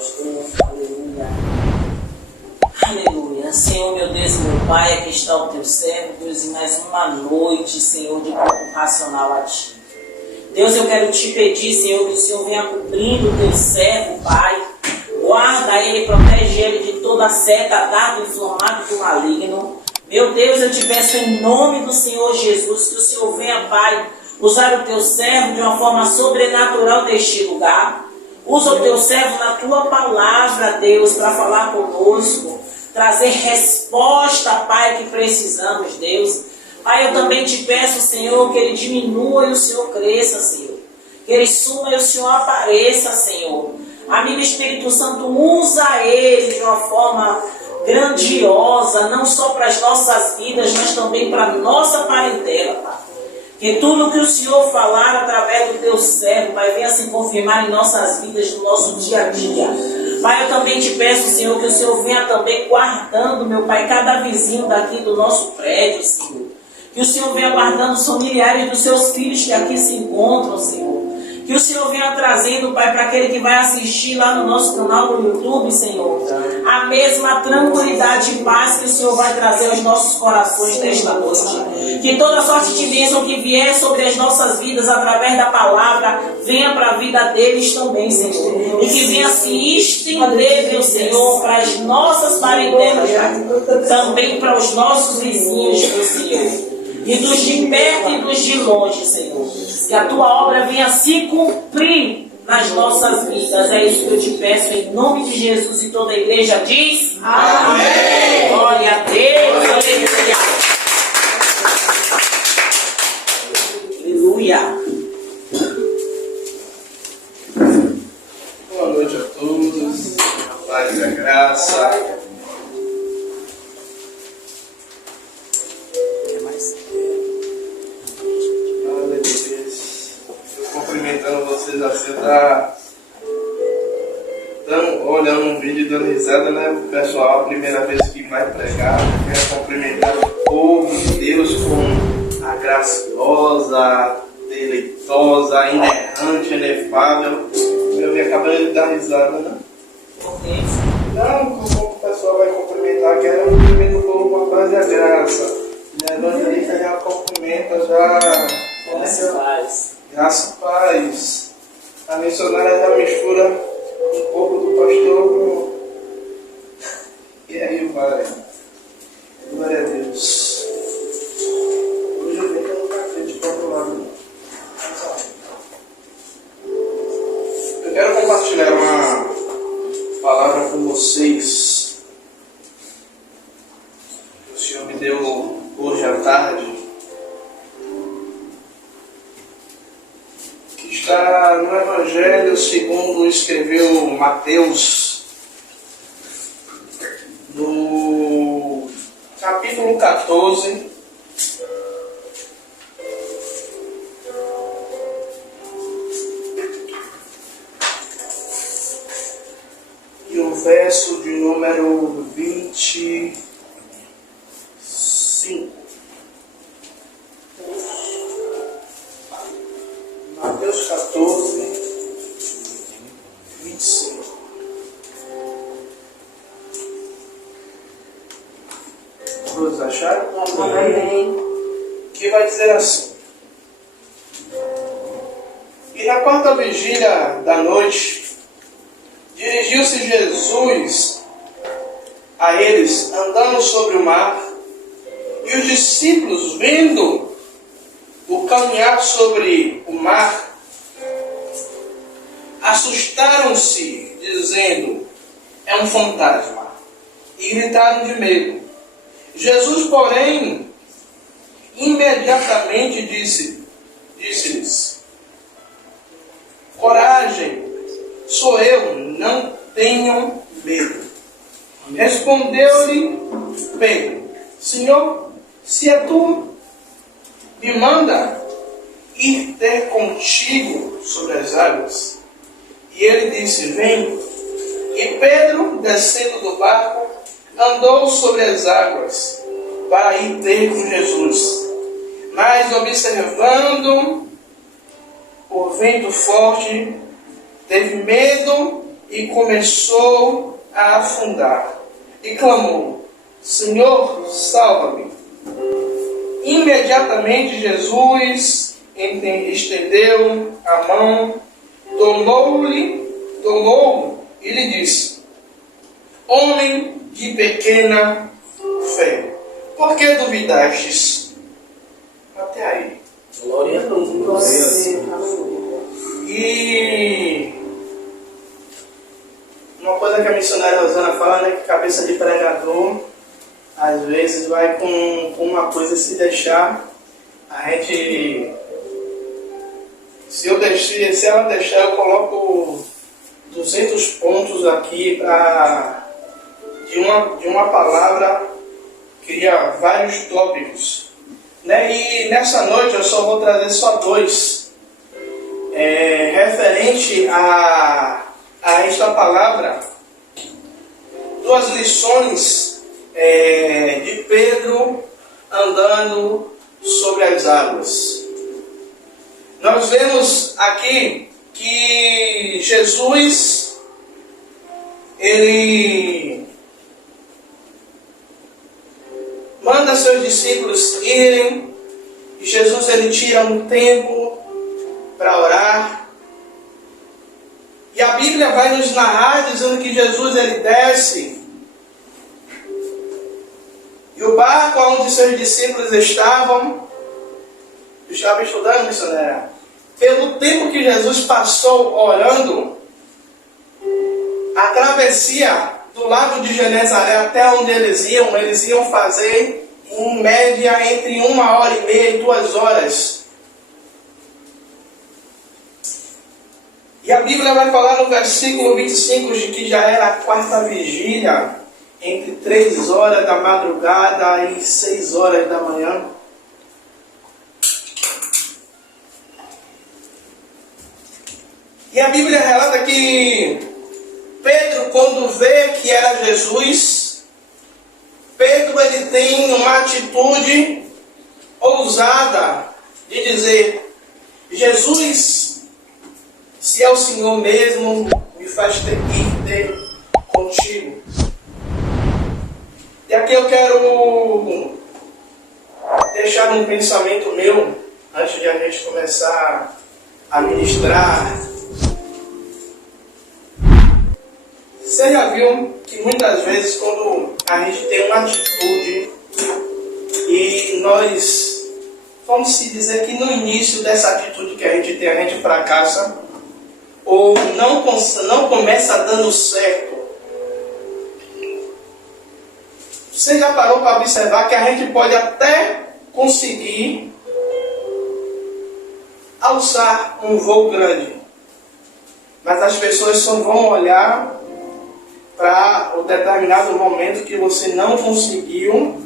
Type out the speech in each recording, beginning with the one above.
pastor. Aleluia. Aleluia. Senhor, meu Deus e meu Pai, aqui está o teu servo, Deus, em mais uma noite, Senhor, de culto racional a Ti. Deus, eu quero Te pedir, Senhor, que o Senhor venha cobrindo o teu servo, Pai. Guarda ele, protege ele de toda seta, dardo inflamado do maligno. Meu Deus, eu Te peço em nome do Senhor Jesus, que o Senhor venha, Pai, usar o teu servo de uma forma sobrenatural neste lugar. Usa o teu servo na tua palavra, Deus, para falar conosco, trazer resposta, Pai, que precisamos, Deus. Pai, eu também te peço, Senhor, que ele diminua e o Senhor cresça, Senhor. Que ele suma e o Senhor apareça, Senhor. Amigo Espírito Santo, usa ele de uma forma grandiosa, não só para as nossas vidas, mas também para a nossa parentela, Pai. Que tudo que o Senhor falar através do teu servo, Pai, venha se confirmar em nossas vidas, no nosso dia a dia. Pai, eu também te peço, Senhor, que o Senhor venha também guardando, meu Pai, cada vizinho daqui do nosso prédio, Senhor. Que o Senhor venha guardando os familiares dos seus filhos que aqui se encontram, Senhor. Que o Senhor venha trazendo, Pai, para aquele que vai assistir lá no nosso canal no YouTube, Senhor, a mesma tranquilidade e paz que o Senhor vai trazer aos nossos corações nesta noite. Que toda sorte de bênção que vier sobre as nossas vidas através da palavra venha para a vida deles também, Senhor. E que venha se estender, meu Senhor, para as nossas parentelas, Pai. Também para os nossos vizinhos, meu Senhor. E dos de perto e dos de longe, Senhor. Que a tua obra venha se cumprir nas nossas vidas. É isso que eu te peço em nome de Jesus. E toda a igreja diz: amém. Glória a Deus. Aleluia. Aleluia. Boa noite a todos. A paz e a graça. Cumprimentando vocês assim, olhando um vídeo e dando risada, né? O pessoal, a primeira vez que vai pregar, quer cumprimentar o povo de Deus com a graciosa, deleitosa, inerrante, inefável. Eu me acabando de dar risada, né? Não, como o pessoal vai cumprimentar, quer um cumprimento do povo com a paz e a graça. E a evangelista já cumprimenta, Graça e paz. A missionária já mistura um pouco do pastor com... E aí vai. Glória a Deus. Hoje eu vim pelo café de qualquer lado. Eu quero compartilhar uma palavra com vocês. O Senhor me deu hoje à tarde. Está no Evangelho segundo escreveu Mateus, no capítulo 14, e o verso de número 25. Mateus 14, 25. Todos acharam? Amém. Que vai dizer assim: E na quarta vigília da noite, dirigiu-se Jesus a eles, andando sobre o mar, e os discípulos, vendo o caminhar sobre o mar, assustaram-se, dizendo: é um fantasma, e gritaram de medo. Jesus, porém, imediatamente disse-lhes: coragem, sou eu, não tenham medo. Respondeu-lhe Pedro: Senhor, se é tu, me manda ir ter contigo sobre as águas. E ele disse: vem. E Pedro, descendo do barco, andou sobre as águas para ir ter com Jesus. Mas, observando o vento forte, teve medo e começou a afundar. E clamou: Senhor, salva-me. Imediatamente Jesus estendeu a mão, tomou-o e lhe disse: Homem de pequena fé, por que duvidastes? Até aí. Glória a Deus. E uma coisa que a missionária Rosana fala, né, que cabeça de pregador às vezes vai com uma coisa, se deixar, a gente, se ela deixar, eu coloco 200 pontos aqui de uma palavra, cria vários tópicos, né? E nessa noite eu só vou trazer só dois, referente a esta palavra, duas lições de Pedro andando sobre as águas. Nós vemos aqui que Jesus, ele manda seus discípulos irem, e Jesus ele tira um tempo para orar. E a Bíblia vai nos narrar dizendo que Jesus ele desce, e o barco onde seus discípulos estavam estudando, missionária, pelo tempo que Jesus passou orando, a travessia do lago de Genezaré até onde eles iam fazer em média entre 1h30 e 2 horas. E a Bíblia vai falar no versículo 25 de que já era a quarta vigília, entre 3 horas da madrugada e 6 horas da manhã. E a Bíblia relata que Pedro, quando vê que era Jesus, Pedro ele tem uma atitude ousada de dizer: Jesus, se é o Senhor mesmo, me faz ter contigo. E aqui eu quero deixar um pensamento meu, antes de a gente começar a ministrar. Você já viu que muitas vezes quando a gente tem uma atitude e nós, vamos se dizer que no início dessa atitude que a gente fracassa, ou não começa dando certo. Você já parou para observar que a gente pode até conseguir alçar um voo grande, mas as pessoas só vão olhar para o determinado momento que você não conseguiu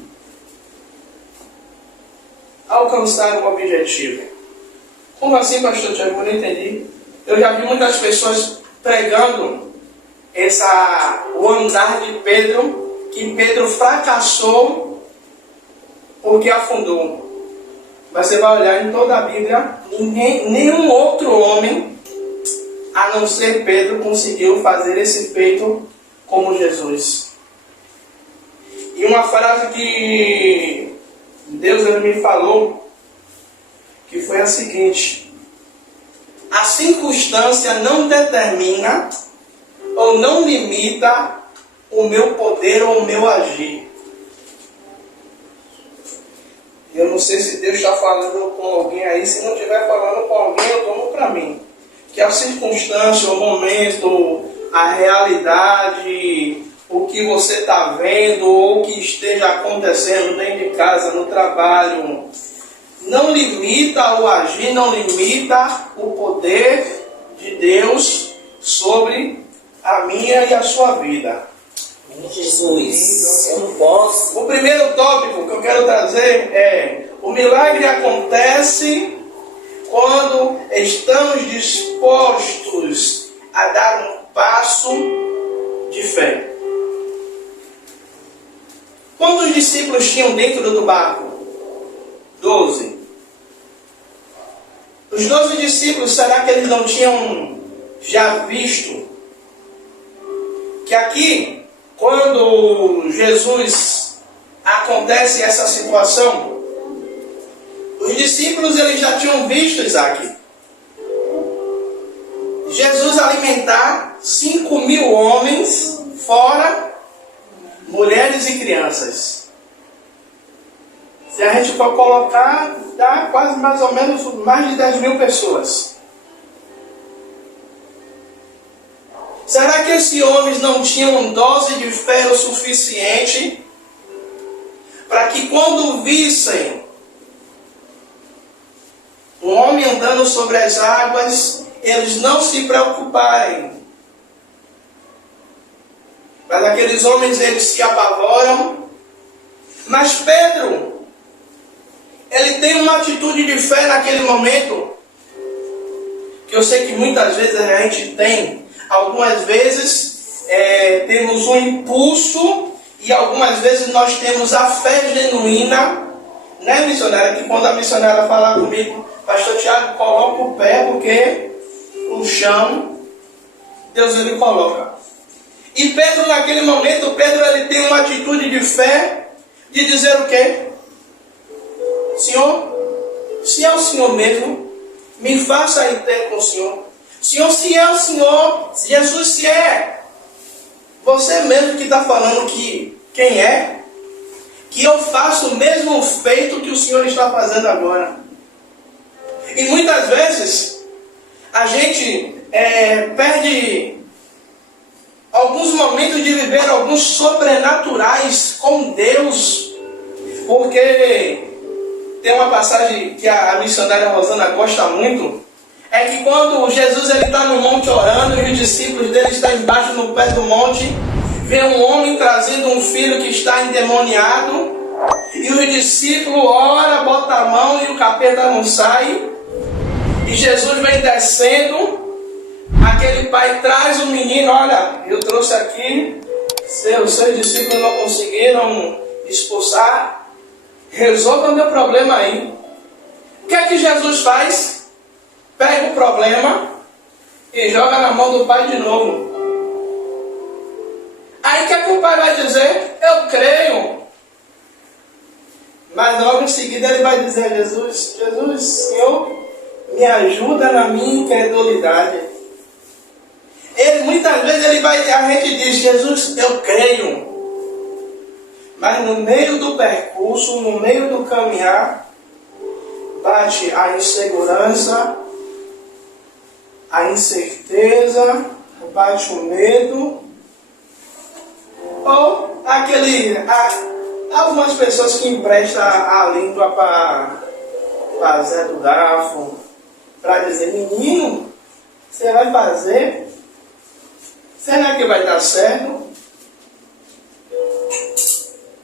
alcançar o objetivo. Como assim, pastor Tiago? Eu não entendi. Eu já vi muitas pessoas pregando o andar de Pedro, que Pedro fracassou porque afundou. Mas você vai olhar em toda a Bíblia, nenhum outro homem, a não ser Pedro, conseguiu fazer esse feito como Jesus. E uma frase que Deus me falou, que foi a seguinte: a circunstância não determina ou não limita o meu poder ou o meu agir. Eu não sei se Deus está falando com alguém aí. Se não estiver falando com alguém, eu tomo para mim. Que a circunstância, o momento, a realidade, o que você está vendo ou o que esteja acontecendo dentro de casa, no trabalho, não limita o agir, não limita o poder de Deus sobre a minha e a sua vida. Jesus, eu não posso. O primeiro tópico que eu quero trazer é: o milagre acontece quando estamos dispostos a dar um passo de fé. Quantos discípulos tinham dentro do barco? 12. Os 12 discípulos, será que eles não tinham já visto que aqui, quando Jesus acontece essa situação, os discípulos eles já tinham visto Isaac. Jesus alimentar 5.000 homens, fora mulheres e crianças. Se a gente for colocar, dá quase mais ou menos mais de 10.000 pessoas. Será que esses homens não tinham dose de fé o suficiente para que quando vissem um homem andando sobre as águas, eles não se preocuparem? Mas aqueles homens, eles se apavoram. Mas Pedro, ele tem uma atitude de fé naquele momento, que eu sei que muitas vezes a gente tem. Algumas vezes temos um impulso e algumas vezes nós temos a fé genuína, né, missionária? Que quando a missionária falar comigo, pastor Tiago, coloca o pé, porque o chão, Deus ele coloca. E Pedro, naquele momento, Pedro ele tem uma atitude de fé, de dizer o quê? Senhor, se é o Senhor mesmo, me faça ir ter com o Senhor. Senhor, se é o Senhor, Jesus, se é você mesmo que está falando que quem é, que eu faço o mesmo feito que o Senhor está fazendo agora. E muitas vezes a gente perde alguns momentos de viver alguns sobrenaturais com Deus, porque tem uma passagem que a missionária Rosana gosta muito, é que quando Jesus está no monte orando e os discípulos dele estão embaixo no pé do monte, vê um homem trazendo um filho que está endemoniado, e os discípulos oram, botam a mão e o capeta não sai, e Jesus vem descendo, aquele pai traz o menino, olha, eu trouxe aqui, seus discípulos não conseguiram expulsar, resolva o meu problema aí. O que é que Jesus faz? Pega o problema e joga na mão do pai de novo. Aí o que é que o pai vai dizer? Eu creio. Mas logo em seguida ele vai dizer a Jesus, Senhor, me ajuda na minha incredulidade. Muitas vezes a gente diz, Jesus, eu creio. Mas no meio do percurso, no meio do caminhar, bate a insegurança, a incerteza, bate o medo, ou algumas pessoas que emprestam a língua para Zé do Garfo, para dizer, menino, você vai fazer? Será que vai dar certo?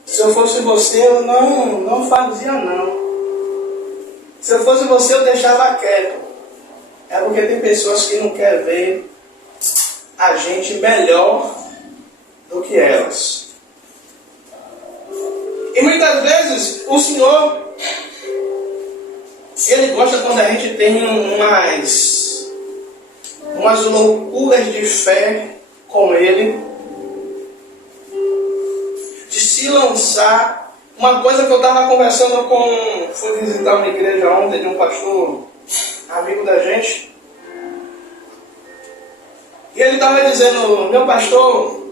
Se eu fosse você, eu não fazia não. Se eu fosse você, eu deixava quieto. É porque tem pessoas que não querem ver a gente melhor do que elas. E muitas vezes o Senhor, Ele gosta quando a gente tem umas loucuras de fé com Ele, de se lançar. Uma coisa que eu estava conversando fui visitar uma igreja ontem de um pastor amigo da gente, e ele estava dizendo, meu pastor,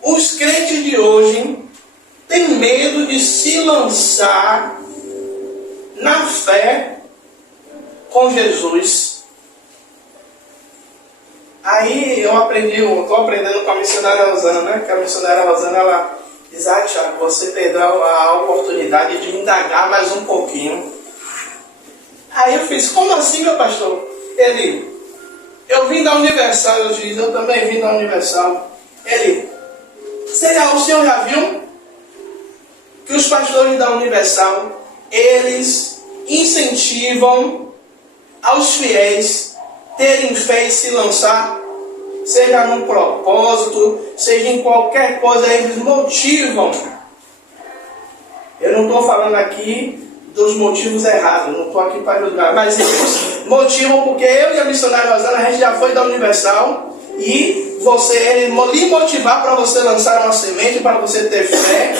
os crentes de hoje têm medo de se lançar na fé com Jesus. Aí eu estou aprendendo com a missionária Rosana, né? Que a missionária Rosana, ela diz, Tiago, você perdeu a oportunidade de indagar mais um pouquinho. Aí eu fiz, como assim, meu pastor? Eu vim da Universal, eu disse, eu também vim da Universal. O senhor já viu que os pastores da Universal, eles incentivam aos fiéis terem fé e se lançar, seja num propósito, seja em qualquer coisa, eles motivam. Eu não estou falando aqui dos motivos errados, não estou aqui para julgar, mas eles motivam porque eu e a missionária Rosana, a gente já foi da Universal e ele lhe motivar para você lançar uma semente, para você ter fé.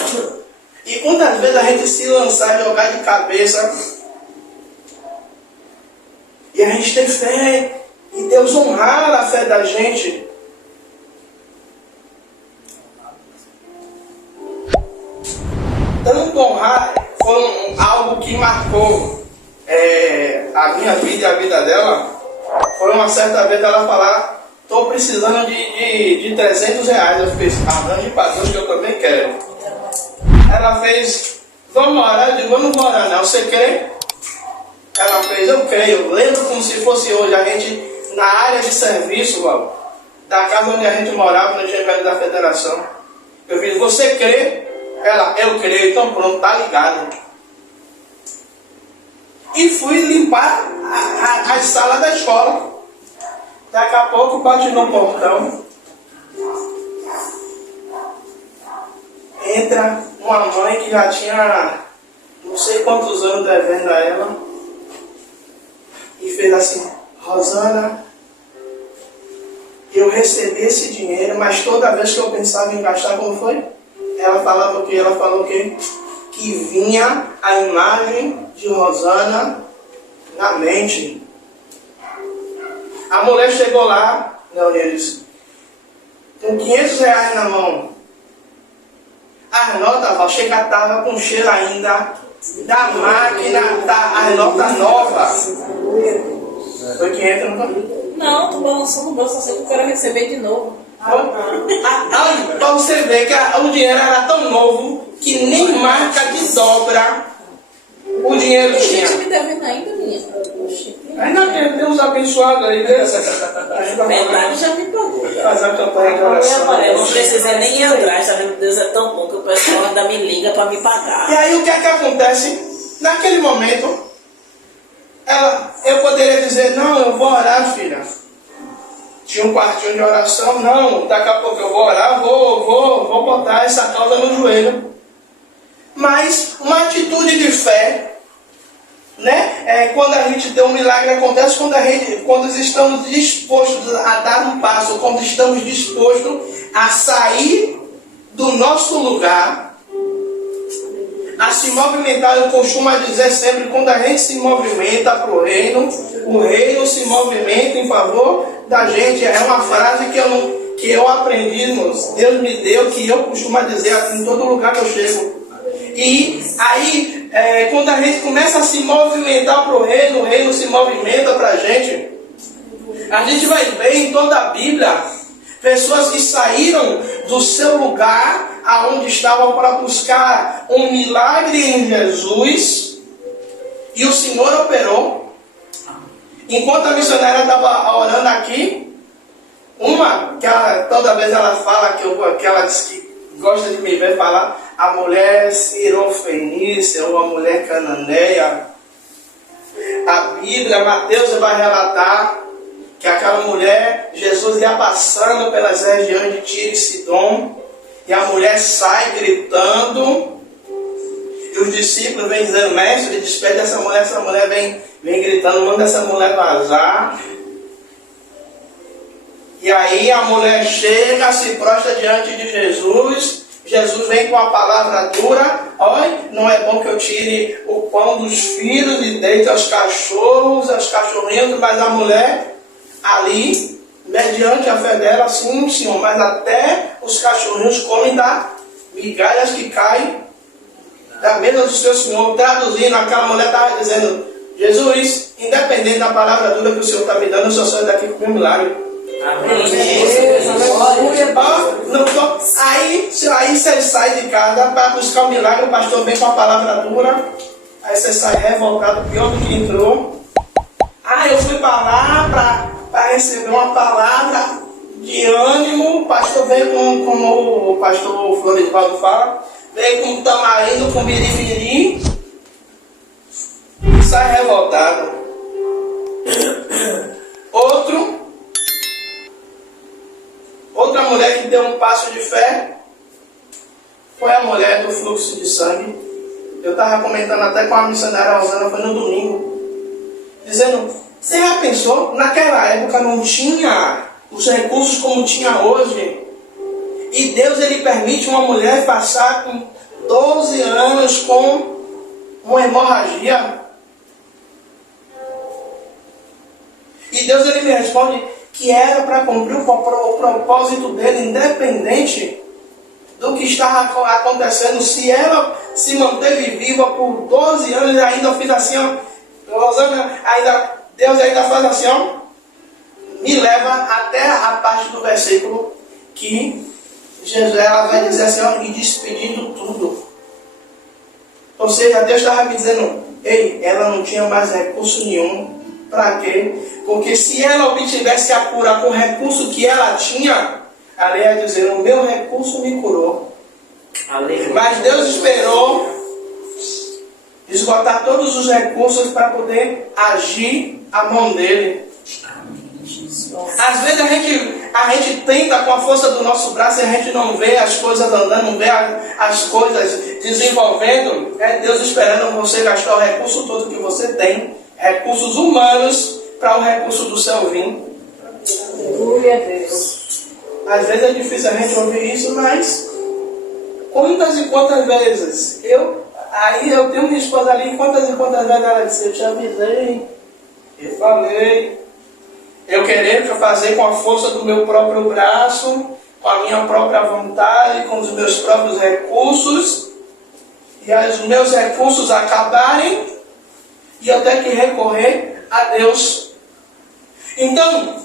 E muitas vezes a gente se lançar e jogar de cabeça e a gente ter fé e Deus honrar a fé da gente. Tanto honrar foi algo que marcou a minha vida e a vida dela. Foi uma certa vez ela falar: estou precisando de 300 reais. Eu fiz: arranje para Deus que eu também quero. Ela fez: vamos orar? Eu digo: eu não vou orar não, você crê? Ela fez: eu creio. Eu lembro como se fosse hoje, a gente na área de serviço, da casa onde a gente morava, no Engenho da Federação. Eu fiz: você crê? Ela: eu creio. Então pronto, tá ligado. E fui limpar a sala da escola. Daqui a pouco bate no portão. Entra uma mãe que já tinha não sei quantos anos devendo a ela. E fez assim: Rosana, eu recebi esse dinheiro, mas toda vez que eu pensava em gastar, como foi? Ela falava o quê? Ela falou o quê? Que vinha a imagem de Rosana na mente. A mulher chegou lá, Leonides, com 500 reais na mão. As notas, chega, estava com cheiro ainda da máquina, as notas novas. Foi 500, não foi? Não, tô balançando o bolso, assim que eu quero receber de novo. Para você ver que o dinheiro era tão novo que nem marca de dobra o dinheiro tinha. Gente, me devendo ainda, minha. Ainda tem Deus abençoado aí, né? Verdade, já me pagou. Fazer a campanha de oração. Eu não precisa nem ir atrás, tá vendo? Deus é tão bom que o pessoal ainda me liga para me pagar. E aí o que é que acontece? Naquele momento, eu poderia dizer: não, eu vou orar, filha. Tinha um quartinho de oração. Não, daqui a pouco eu vou orar, vou botar essa causa no joelho. Mas uma atitude de fé, né? Quando a gente tem um milagre, acontece quando estamos dispostos a dar um passo, quando estamos dispostos a sair do nosso lugar, a se movimentar. Eu costumo dizer sempre: quando a gente se movimenta para o reino se movimenta em favor da gente. É uma frase que eu aprendi, Deus me deu, que eu costumo dizer em todo lugar que eu chego. E aí, quando a gente começa a se movimentar para o reino se movimenta para a gente. A gente vai ver em toda a Bíblia pessoas que saíram do seu lugar, aonde estavam, para buscar um milagre em Jesus, e o Senhor operou. Enquanto a missionária estava orando aqui, toda vez ela fala, que ela diz que gosta de me ver falar, a mulher sirofenícia ou a mulher cananeia. A Bíblia, Mateus vai relatar que aquela mulher, Jesus ia passando pelas regiões de Tiro e Sidom, e a mulher sai gritando, e os discípulos vêm dizendo: mestre, despede essa mulher vem gritando, manda essa mulher vazar. E aí a mulher chega, se prostra diante de Jesus. Jesus vem com a palavra dura: olha, não é bom que eu tire o pão dos filhos e deite aos cachorros, aos cachorrinhos, mas a mulher ali, mediante a fé dela, sim, Senhor, mas até os cachorrinhos comem das migalhas que caem da mesa do seu Senhor. Traduzindo, aquela mulher estava dizendo: Jesus, independente da palavra dura que o Senhor está me dando, eu só saio daqui com o meu milagre. Amém. Aí você sai de casa para buscar o milagre, o pastor vem com a palavra dura, aí você sai revoltado, pior do que entrou. Eu fui para lá para receber uma palavra de ânimo. O pastor veio como o pastor Florisvaldo fala, veio com tamarindo, com biribiri, e sai revoltado. Outra mulher que deu um passo de fé foi a mulher do fluxo de sangue. Eu estava comentando até com a missionária Rosana, foi no domingo, dizendo, você já pensou? Naquela época não tinha os recursos como tinha hoje. E Deus, ele permite uma mulher passar com 12 anos com uma hemorragia. E Deus, ele me responde que era para cumprir o propósito dele, independente do que estava acontecendo. Se ela se manteve viva por 12 anos, ainda fiz assim, ó, Rosana, Deus ainda faz assim, ó, me leva até a parte do versículo que Jesus, ela vai dizer assim, ó, e despedindo tudo. Ou seja, Deus estava me dizendo, ei, ela não tinha mais recurso nenhum. Para quê? Porque se ela obtivesse a cura com o recurso que ela tinha, ela ia dizer, o meu recurso me curou. Aleluia. Mas Deus esperou esgotar todos os recursos para poder agir a mão dele. Às vezes a gente tenta com a força do nosso braço e a gente não vê as coisas andando, não vê as coisas desenvolvendo. É Deus esperando você gastar o recurso todo que você tem, recursos humanos, para o recurso do céu vir. Glória a Deus. Às vezes é difícil a gente ouvir isso, mas quantas e quantas vezes eu tenho minha esposa ali, quantas e quantas vezes ela disse, eu te avisei, eu falei. Eu querer fazer com a força do meu próprio braço, com a minha própria vontade, com os meus próprios recursos, e os meus recursos acabarem, e eu ter que recorrer a Deus. Então,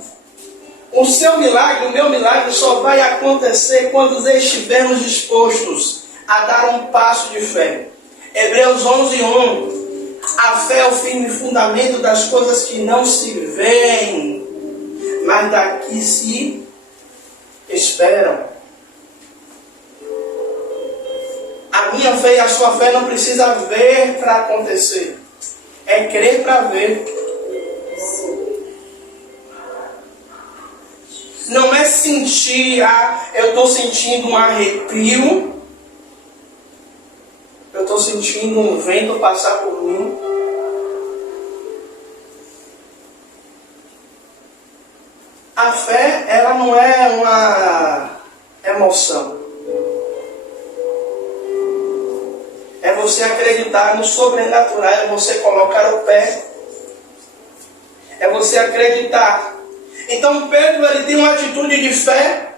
o seu milagre, o meu milagre só vai acontecer quando estivermos dispostos a dar um passo de fé. Hebreus 11:1. A fé é o firme fundamento das coisas que não se veem, mas daqui se esperam. A minha fé e a sua fé não precisa ver para acontecer. É crer para ver. Não é sentir, eu estou sentindo um arrepio, eu estou sentindo um vento passar por mim. A fé, ela não é uma emoção. É você acreditar no sobrenatural, é você colocar o pé. É você acreditar. Então Pedro, ele tem uma atitude de fé,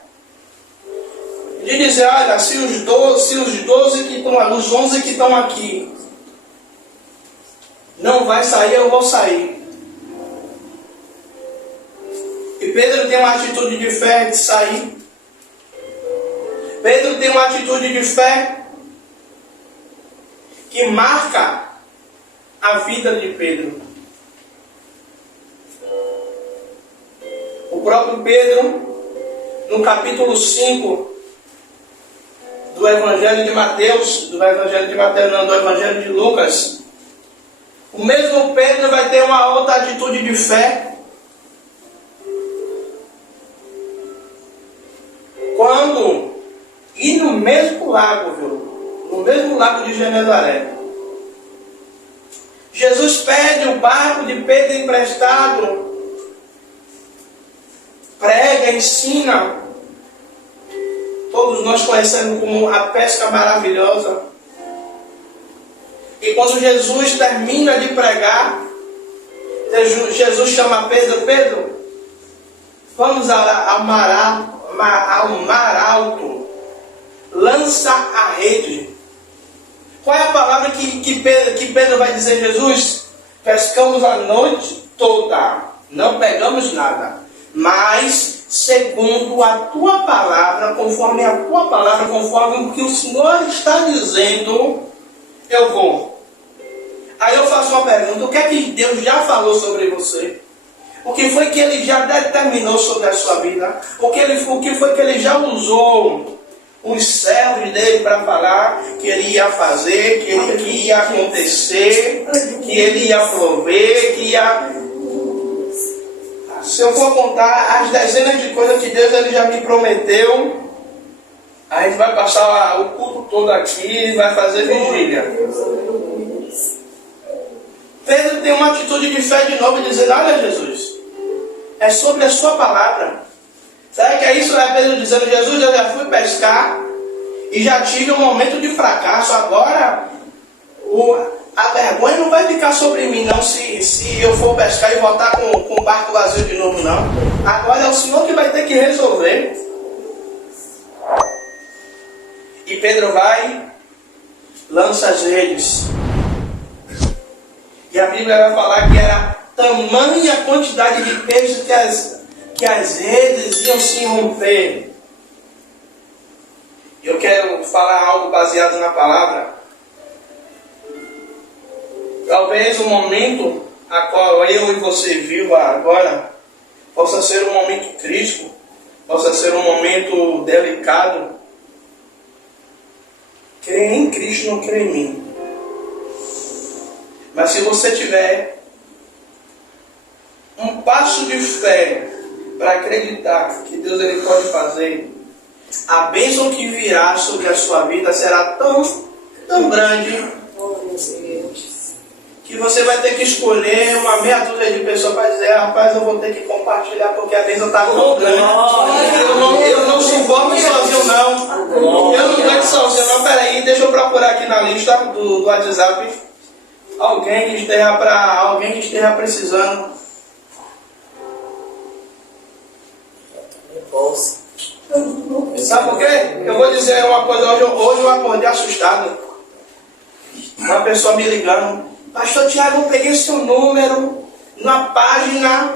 de dizer, olha, se os 12 que estão ali, os 11 que estão aqui, não vai sair, eu vou sair. E Pedro tem uma atitude de fé de sair. Pedro tem uma atitude de fé que marca a vida de Pedro. O próprio Pedro, no capítulo 5 do Evangelho de Mateus, do Evangelho de Lucas, o mesmo Pedro vai ter uma outra atitude de fé. Quando, e no mesmo lago, no mesmo lago de Genezaré, Jesus pede o barco de Pedro emprestado, prega, ensina. Todos nós conhecemos como a pesca maravilhosa. E quando Jesus termina de pregar, Jesus chama Pedro, Pedro, vamos ao mar alto, lança a rede. Qual é a palavra que Pedro vai dizer? Jesus, pescamos a noite toda, não pegamos nada, mas segundo a tua palavra, conforme o que o Senhor está dizendo, eu vou. Aí eu faço uma pergunta, o que é que Deus já falou sobre você? O que foi que Ele já determinou sobre a sua vida? O que foi que Ele já usou os servos dele para falar que Ele ia fazer, que ia acontecer, que Ele ia prover, que ia... Se eu for contar as dezenas de coisas que Deus ele já me prometeu, A gente vai passar o culto todo aqui e vai fazer vigília. Pedro tem uma atitude de fé de novo, dizendo: olha, Jesus, é sobre a sua palavra. Será que é isso? É Pedro dizendo: Jesus, eu já fui pescar e já tive um momento de fracasso. Agora a vergonha não vai ficar sobre mim, não, se eu for pescar e voltar com o barco vazio de novo, não. Agora é o Senhor que vai ter que resolver. E Pedro vai, lança as redes. E a Bíblia vai falar que era tamanha quantidade de peixe que as redes iam se romper. Eu quero falar algo baseado na palavra. Talvez o momento a qual eu e você viva agora possa ser um momento crítico, possa ser um momento delicado. Crer em Cristo, não crer em mim. Mas se você tiver um passo de fé para acreditar que Deus ele pode fazer, a bênção que virá sobre a sua vida será tão grande que você vai ter que escolher uma meia dúzia de pessoas para dizer: rapaz, eu vou ter que compartilhar porque a bênção está tão grande. Eu não suporto sozinho, não. Eu não aguento sozinho, não. Peraí, deixa eu procurar aqui na lista do WhatsApp alguém que esteja precisando. Sabe por quê? Eu vou dizer uma coisa. Hoje eu acordei assustado. Uma pessoa me ligando: Pastor Tiago, eu peguei seu número na página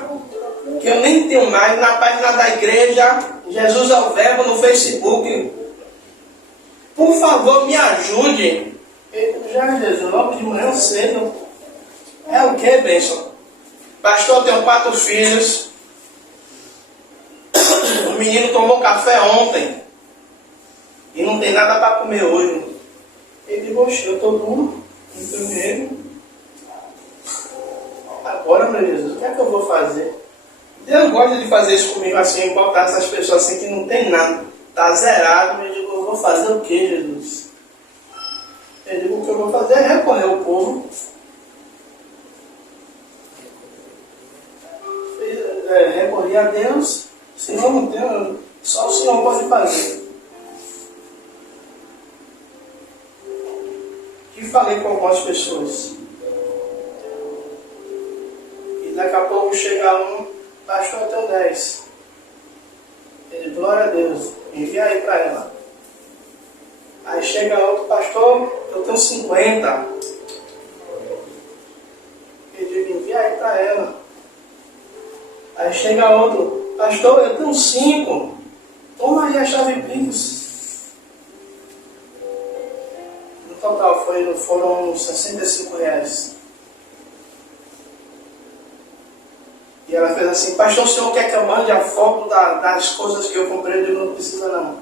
que eu nem tenho mais, na página da igreja Jesus é o Verbo no Facebook. Por favor, me ajude. Já Jesus, logo de manhã cedo. É o que, bênção? Pastor, eu tenho 4 filhos. O menino tomou café ontem e não tem nada para comer hoje. Ele digo: eu estou duro, não tenho dinheiro. Agora, meu Jesus, o que é que eu vou fazer? Deus gosta de fazer isso comigo assim, botar essas pessoas assim que não tem nada, está zerado. Eu digo: eu vou fazer o que, Jesus? Eu digo: o que eu vou fazer é recorrer ao povo. Recorrer a Deus. Senhor, não tem, só o Senhor pode fazer. E falei com algumas pessoas. E daqui a pouco chega um: Pastor, eu tenho 10. Ele: glória a Deus, envia aí para ela. Aí chega outro: Pastor, eu tenho 50. Ele: envia aí para ela. Aí chega outro: Pastor, eu tenho 5. Toma aí a chave Pix. No total foram R$65. E ela fez assim: Pastor, o senhor quer que eu mande a foto das coisas que eu comprei? Ele: não precisa não.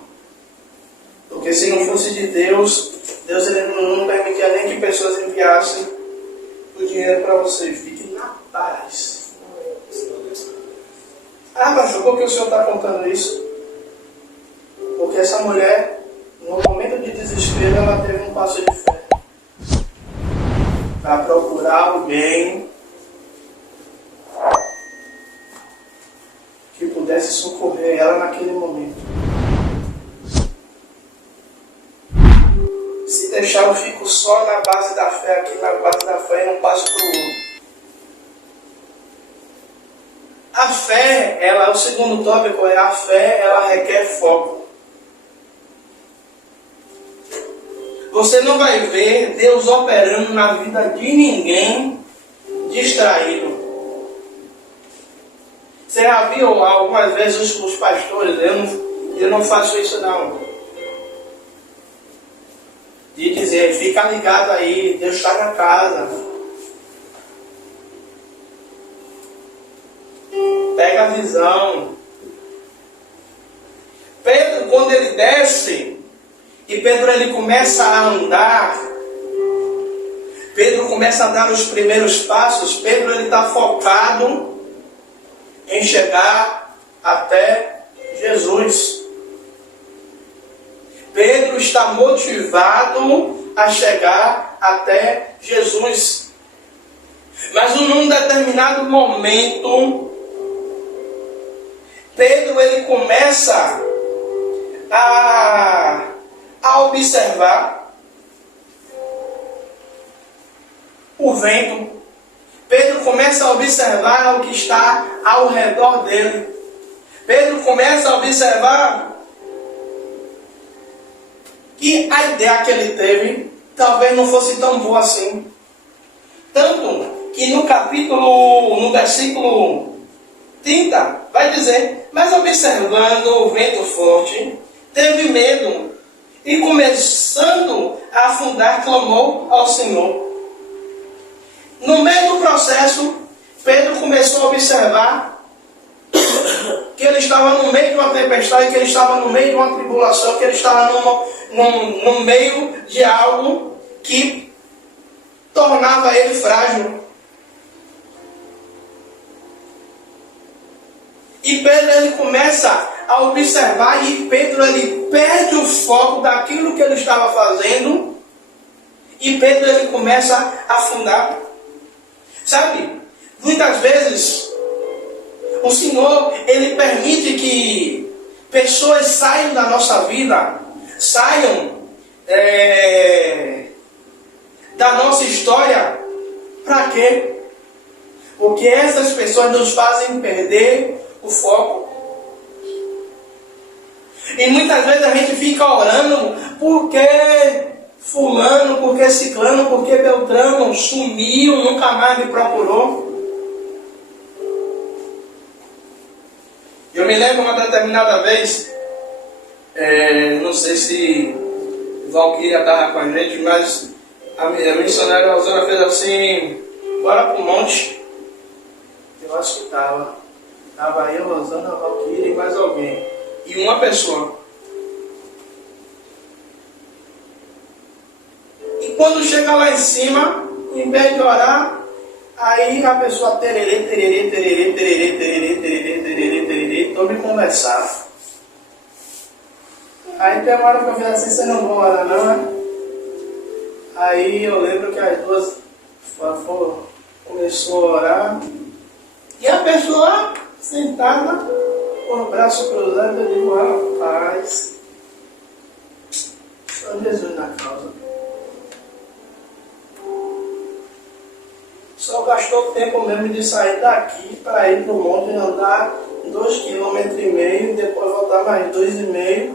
Porque se não fosse de Deus ele não permitia nem que pessoas enviassem o dinheiro para você. Fique na paz. Ah, pastor, por que o senhor está contando isso? Porque essa mulher, no momento de desespero, ela teve um passo de fé para procurar alguém que pudesse socorrer ela naquele momento. Se deixar, eu fico só na base da fé, aqui na base da fé, e não passo para o outro. A fé, o segundo tópico é: a fé, ela requer foco. Você não vai ver Deus operando na vida de ninguém distraído. Você já viu algumas vezes os pastores? Eu não faço isso não. De dizer: fica ligado aí, Deus está na casa. Pega a visão. Pedro, quando ele desce, e Pedro ele começa a andar, Pedro começa a dar os primeiros passos, Pedro ele está focado em chegar até Jesus. está motivado a chegar até Jesus. Mas num determinado momento, Pedro ele começa a observar o vento. Pedro começa a observar o que está ao redor dele. Pedro começa a observar que a ideia que ele teve talvez não fosse tão boa assim. Tanto que no versículo 30, vai dizer: mas observando o vento forte, teve medo, e começando a afundar, clamou ao Senhor. No meio do processo, Pedro começou a observar que ele estava no meio de uma tempestade, que ele estava no meio de uma tribulação, que ele estava no meio de algo que tornava ele frágil. E Pedro ele começa a observar, e Pedro ele perde o foco daquilo que ele estava fazendo, e Pedro ele começa a afundar. Sabe, muitas vezes o Senhor ele permite que pessoas saiam da nossa vida, saiam da nossa história. Para quê? Porque essas pessoas nos fazem perder o foco. E muitas vezes a gente fica orando porque fulano, porque ciclano, porque beltrano sumiu, nunca mais me procurou. Eu me lembro uma determinada vez, não sei se Valquíria estava com a gente, mas a missionária Rosana fez assim: bora pro monte. Eu acho que estava eu, Rosana, Valquíria e mais alguém. E uma pessoa. E quando chega lá em cima, em vez de orar, aí a pessoa tererê, todo conversar. Aí tem uma hora que eu falei assim: você não vai orar não, né? Aí eu lembro que as duas começou a orar. E a pessoa sentada, com o braço cruzado, eu digo: rapaz, só Jesus na causa. Só gastou tempo mesmo de sair daqui para ir para o monte e andar 2,5 km, e depois voltar mais 2,5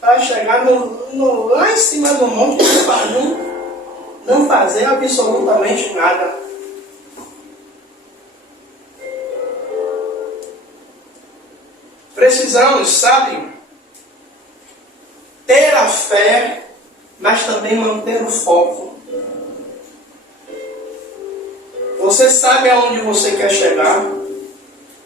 para chegar lá em cima do monte e não fazer absolutamente nada. Precisamos, sabe, ter a fé, mas também manter o foco. Você sabe aonde você quer chegar.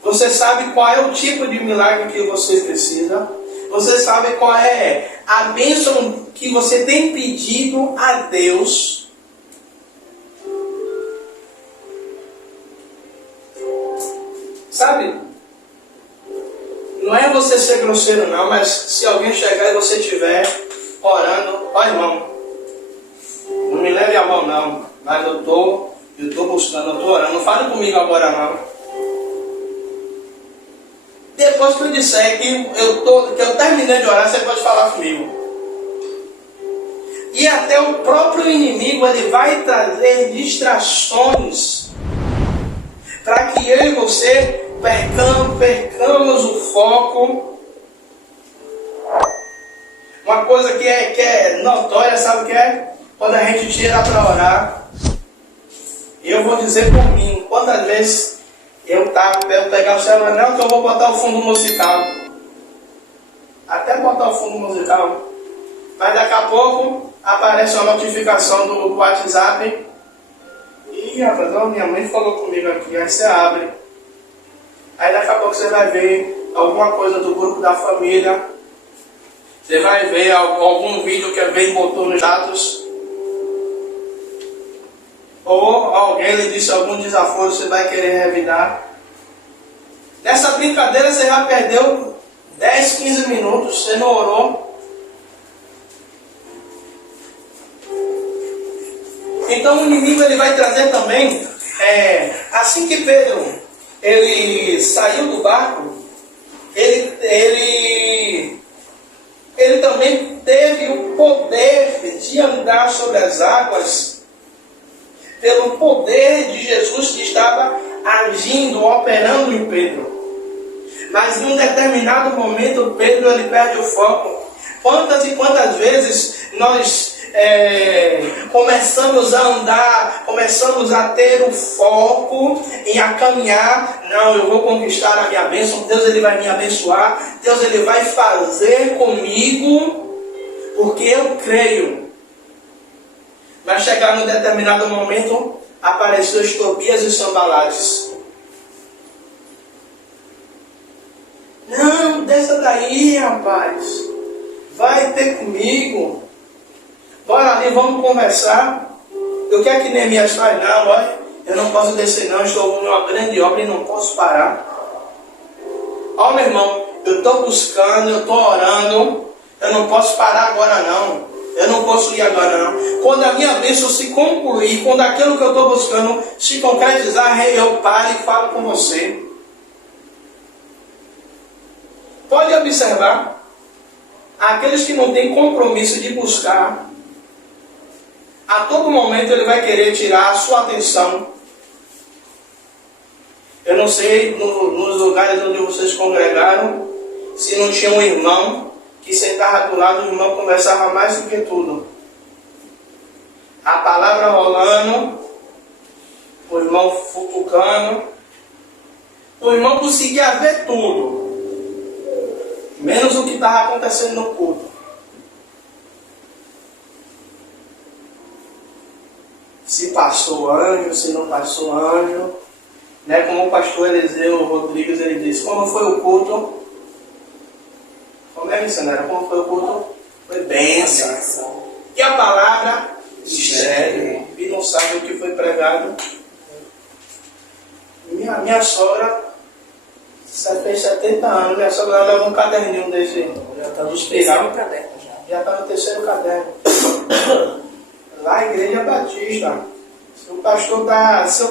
Você sabe qual é o tipo de milagre que você precisa. Você sabe qual é a bênção que você tem pedido a Deus. Sabe? Não é você ser grosseiro não, mas se alguém chegar e você estiver orando: ó irmão, não me leve a mão não, mas eu estou buscando, eu estou orando, não fale comigo agora não. Depois que eu disser que eu terminei de orar, você pode falar comigo. E até o próprio inimigo ele vai trazer distrações para que eu e você percamos o foco. Uma coisa que é notória, sabe o que é? Quando a gente tira para orar. Eu vou dizer por mim, quantas vezes eu pegar o celular, não, que eu vou botar o fundo musical. Até botar o fundo musical. Mas daqui a pouco aparece uma notificação do WhatsApp. E rapaz, minha mãe falou comigo aqui, aí você abre. Aí daqui a pouco você vai ver alguma coisa do grupo da família. Você vai ver algum vídeo que alguém botou no status. Ou alguém lhe disse algum desaforo, você vai querer revidar. Nessa brincadeira você já perdeu 10, 15 minutos, você não orou. Então o inimigo ele vai trazer também, assim que Pedro ele saiu do barco, ele também teve o poder de andar sobre as águas, pelo poder de Jesus que estava agindo, operando em Pedro. Mas em um determinado momento, Pedro ele perde o foco. Quantas e quantas vezes nós começamos a andar, começamos a ter o foco em a caminhar. Não, eu vou conquistar a minha bênção, Deus ele vai me abençoar, Deus ele vai fazer comigo, porque eu creio. Mas chegar num determinado momento, apareceu as Tobias e Sanbalates. Não, desça daí, rapaz. Vai ter comigo. Bora ali, vamos conversar. O que é que Neemias faz? Não, olha, eu não posso descer não, estou numa grande obra e não posso parar. Ó, meu irmão, eu estou buscando, eu estou orando, eu não posso parar agora não. Eu não posso ir agora não. Quando a minha bênção se concluir, quando aquilo que eu estou buscando se concretizar, eu paro e falo com você. Pode observar, aqueles que não têm compromisso de buscar, a todo momento ele vai querer tirar a sua atenção. Eu não sei nos lugares onde vocês congregaram, se não tinha um irmão que sentava do lado, o irmão conversava mais do que tudo. A palavra rolando, o irmão futucando, o irmão conseguia ver tudo, menos o que estava acontecendo no culto. Se passou anjo, se não passou anjo, né? Como o pastor Eliseu Rodrigues ele disse, como foi o culto? Como é, missionário? Como foi o culto? Foi bênção. E a palavra? Mistério. E não sabe o que foi pregado. Minha sogra fez 70 anos, minha sogra leva um caderninho desse. Já está no terceiro caderno. Já está no terceiro caderno. Lá a igreja batista. Se o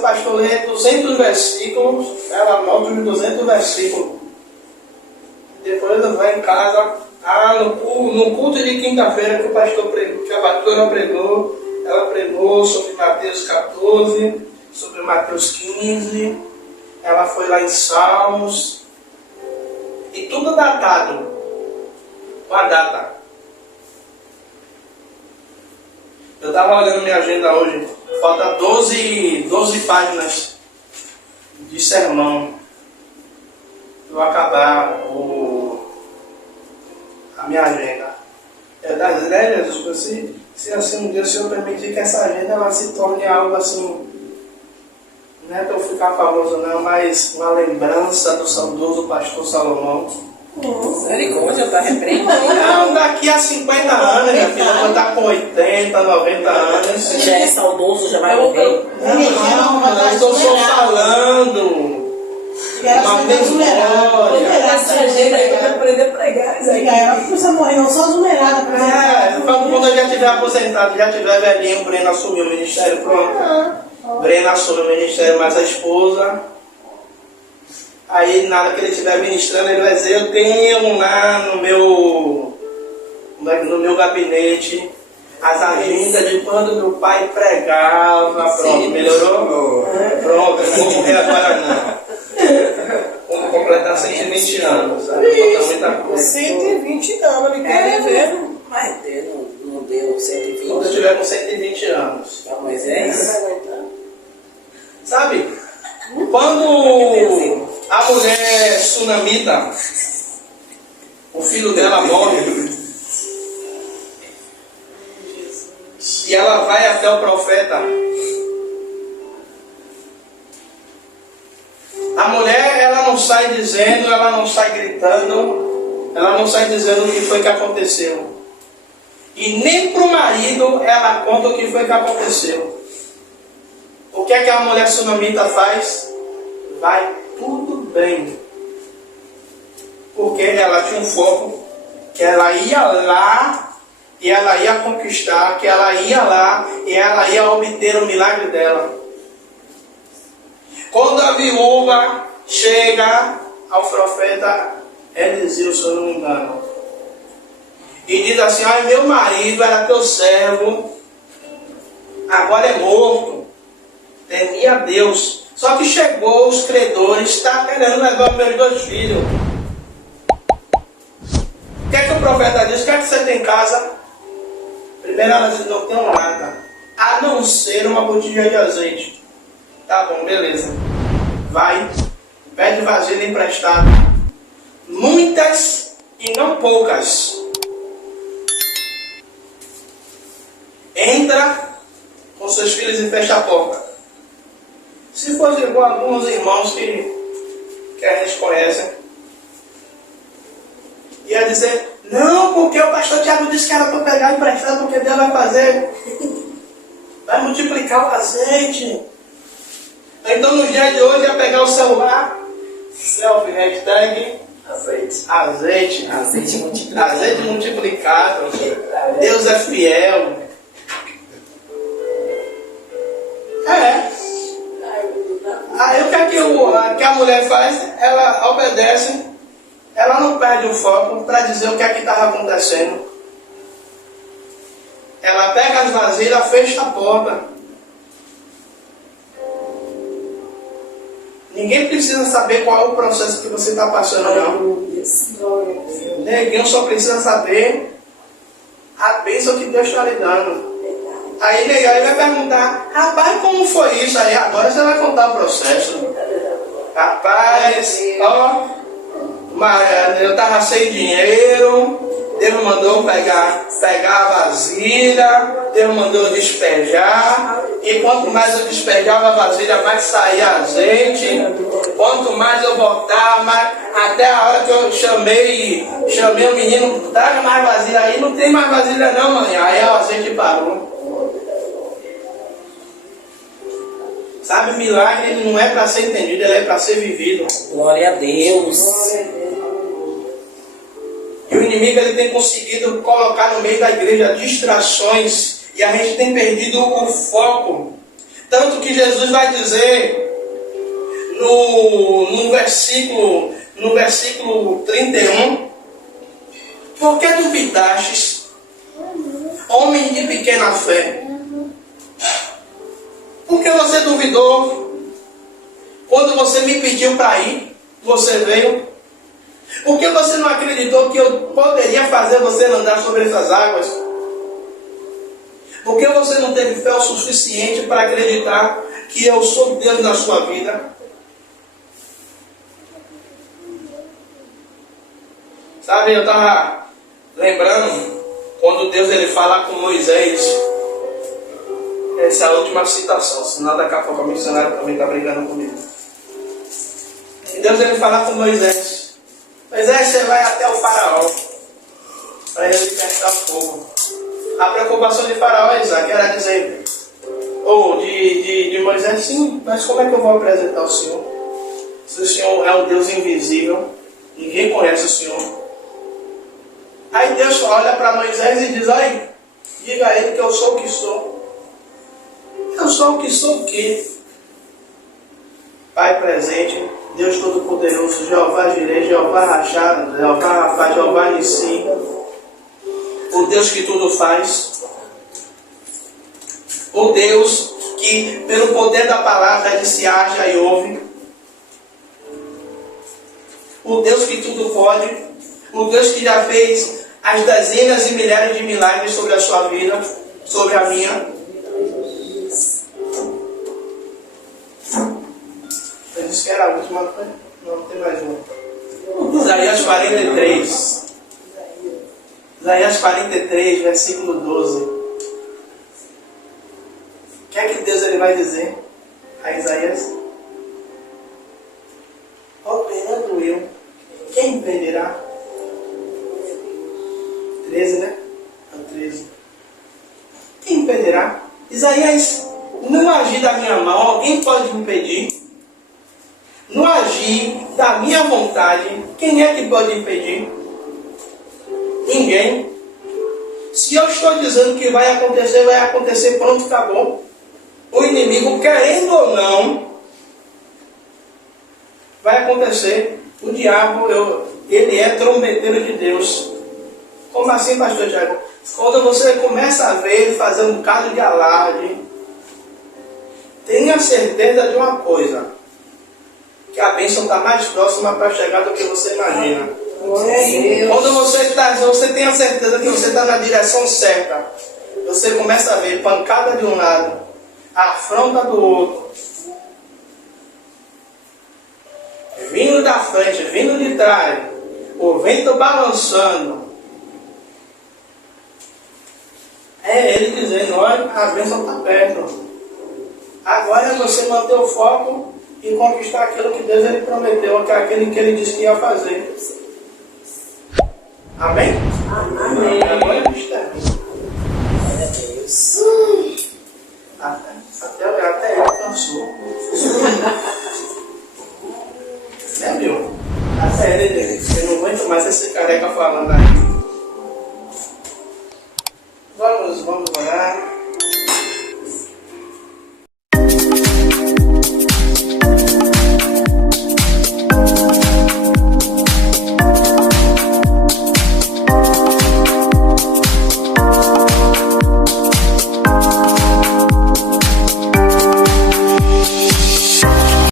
pastor ler 200 versículos, ela anota os 200 versículos. Depois ela vai em casa, no culto de quinta-feira que o pastor pregou, que a pastora pregou, ela pregou sobre Mateus 14, sobre Mateus 15, ela foi lá em Salmos, e tudo datado, com a data. Eu estava olhando minha agenda hoje, falta 12 páginas de sermão. Eu acabar a minha agenda. É das ideias, se assim um dia o Senhor permitir que essa agenda ela se torne algo assim, não é para eu ficar famoso não, mas uma lembrança do saudoso pastor Salomão. Misericórdia, está repreendendo. Não, daqui a 50 anos, minha filha, quando está com 80, 90 anos. Já é saudoso, já vai morrer. Não, mas eu estou só falando. Uma memória. Essa agenda aí vai aprender a pregar. Ela precisa morrer, não só numerada. Quando eu já estiver aposentado, já estiver velhinho, o Breno assumiu o ministério, pronto. Breno assume o ministério, mas a esposa. Aí, nada que ele estiver ministrando, ele vai dizer, eu tenho lá no meu gabinete as agendas de quando meu pai pregava. Pronto, melhorou? Pronto, eu não vou morrer agora não. Vamos completar 120 anos, sabe? Falta muita coisa. 120 anos, ele quer ver. Mas não deu 120. Quando eu estiver com 120 anos. Para Moisés. Sabe? Quando a mulher sunamita, o filho dela morre, e ela vai até o profeta, a mulher ela não sai dizendo, ela não sai gritando, ela não sai dizendo o que foi que aconteceu. E nem para o marido ela conta o que foi que aconteceu. O que é que a mulher sunamita faz? Vai tudo bem. Porque ela tinha um foco, que ela ia lá e ela ia conquistar, que ela ia lá e ela ia obter o milagre dela. Quando a viúva chega ao profeta Eliseu, se eu não me engano, e diz assim: olha, meu marido era teu servo, agora é morto, temia a Deus. Só que chegou os credores, está querendo levar os meus 2 filhos. O que é que o profeta diz? O que é que você tem em casa? Primeiro ela diz: não tenho nada, a não ser uma botija de azeite. Tá bom, beleza. Vai, pede vasilha emprestada. Muitas e não poucas. Entra com seus filhos e fecha a porta. Se fosse igual a alguns irmãos que a gente conhece, ia dizer: não, porque o pastor Tiago disse que era para pegar emprestado, porque Deus vai fazer, vai multiplicar o azeite. Então nos dias de hoje ia pegar o celular, selfie, hashtag azeite multiplicado. Deus é fiel. Aí o que é que a mulher faz? Ela obedece, ela não perde o foco para dizer o que é que estava acontecendo. Ela pega as vasilhas, fecha a porta. Ninguém precisa saber qual é o processo que você está passando, não. Ninguém só precisa saber a bênção que Deus está lhe dando. Aí ele vai perguntar: rapaz, como foi isso? Aí agora você vai contar o processo. Rapaz, ó, eu estava sem dinheiro, Deus mandou pegar a vasilha, Deus mandou despejar, e quanto mais eu despejava a vasilha, mais saía azeite. Quanto mais eu botava, até a hora que eu chamei o menino: traga mais vasilha aí. Não tem mais vasilha não, mãe. Aí o azeite parou. Sabe, milagre ele não é para ser entendido, ele é para ser vivido. Glória a Deus. E o inimigo ele tem conseguido colocar no meio da igreja distrações, e a gente tem perdido o foco. Tanto que Jesus vai dizer no versículo 31: por que duvidastes, homem de pequena fé? Por que você duvidou? Quando você me pediu para ir, você veio. Por que você não acreditou que eu poderia fazer você andar sobre essas águas? Por que você não teve fé o suficiente para acreditar que eu sou Deus na sua vida? Sabe, eu estava lembrando quando Deus ele fala com Moisés. Essa é a última citação, senão daqui a pouco a missionária também está brigando comigo. E Deus ele fala com Moisés: Moisés, você vai até o faraó para ele libertar o povo. A preocupação de faraó, Isaac, era dizer, de Moisés: sim, mas como é que eu vou apresentar o Senhor? Se o Senhor é um Deus invisível, ninguém conhece o Senhor. Aí Deus olha para Moisés e diz: olha, diga a ele que eu sou o que sou. Eu sou o que sou o quê? Pai presente, Deus Todo-Poderoso, Jeová Jireh, Jeová Rachado, Jeová Rafa, Jeová Nissi, o Deus que tudo faz, o Deus que pelo poder da palavra ele se haja e ouve, o Deus que tudo pode, o Deus que já fez as dezenas e milhares de milagres sobre a sua vida, sobre a minha. Eu disse que era a última, não tem mais uma. Isaías 43. Isaías 43, versículo 12. O que é que Deus ele vai dizer a Isaías? Operando eu, quem impedirá? 13, né? É 13. Quem impedirá? Isaías, não agir da minha mão, alguém pode impedir? No agir da minha vontade, quem é que pode impedir? Ninguém. Se eu estou dizendo que vai acontecer, pronto, acabou. O inimigo, querendo ou não, vai acontecer. O diabo, ele é trombeteiro de Deus. Como assim, pastor Tiago? Quando você começa a ver ele fazer um bocado de alarde, tenha certeza de uma coisa, que a bênção está mais próxima para chegar do que você imagina. Quando você tem a certeza que você está na direção certa, você começa a ver pancada de um lado, afronta do outro, vindo da frente, vindo de trás, o vento balançando. É ele dizendo, olha, a bênção está perto. Agora é você manter o foco e conquistar aquilo que Deus ele prometeu, aquele que ele disse que ia fazer. Amém? Amém. Agora é mistério. Glória a Deus. Até ele cansou. Né, meu? Até ele não aguenta mais esse careca falando aí.